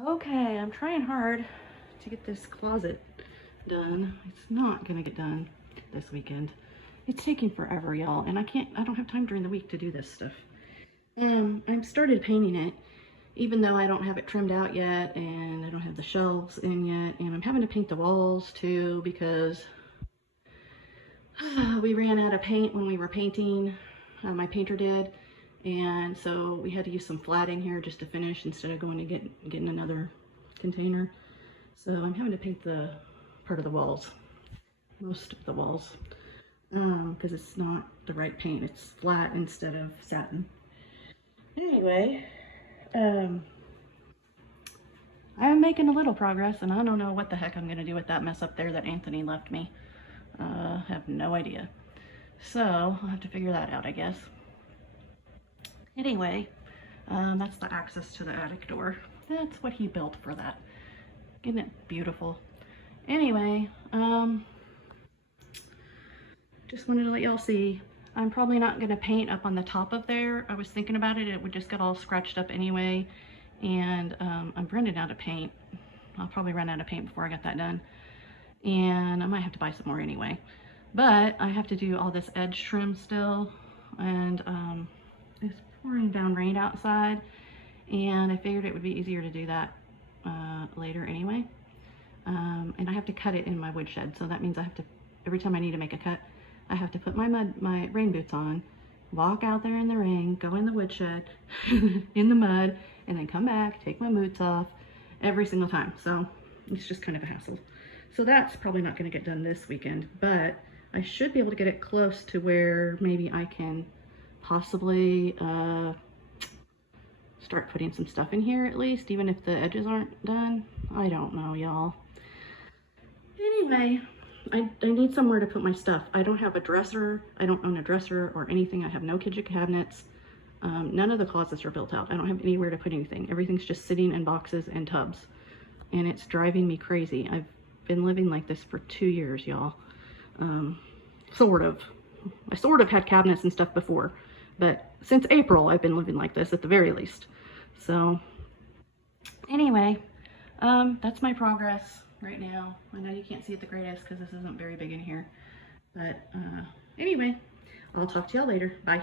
Okay, I'm trying hard to get this closet done. It's not gonna get done this weekend. It's taking forever, y'all, and I don't have time during the week to do this stuff. I've started painting it, even though I don't have it trimmed out yet, and I don't have the shelves in yet, and I'm having to paint the walls too, because we ran out of paint when we were painting. My painter did, and so we had to use some flatting here just to finish instead of going to getting another container. So I'm having to paint the part of the walls, most of the walls, because it's not the right paint. It's flat instead of satin. Anyway, I'm making a little progress, and I don't know what the heck I'm gonna do with that mess up there that Anthony left me. I have no idea. So I'll have to figure that out, I guess. Anyway, that's the access to the attic door. That's what he built for that. Isn't it beautiful? Anyway, just wanted to let y'all see. I'm probably not gonna paint up on the top of there. I was thinking about it. It would just get all scratched up anyway. And I'm running out of paint. I'll probably run out of paint before I get that done. And I might have to buy some more anyway. But I have to do all this edge trim still. And it's pouring down rain outside. And I figured it would be easier to do that later anyway. And I have to cut it in my woodshed. So that means I have to, every time I need to make a cut, I have to put my rain boots on, walk out there in the rain, go in the woodshed, in the mud, and then come back, take my boots off every single time. So it's just kind of a hassle. So that's probably not going to get done this weekend, but I should be able to get it close to where maybe I can possibly start putting some stuff in here at least, even if the edges aren't done. I don't know, y'all. Anyway, I need somewhere to put my stuff. I don't have a dresser. I don't own a dresser or anything. I have no kitchen cabinets. None of the closets are built out. I don't have anywhere to put anything. Everything's just sitting in boxes and tubs. And it's driving me crazy. I've been living like this for 2 years, y'all. Sort of. I sort of had cabinets and stuff before. But since April, I've been living like this at the very least. So, anyway, that's my progress right now. I know you can't see it the greatest because this isn't very big in here. But anyway, I'll talk to y'all later. Bye.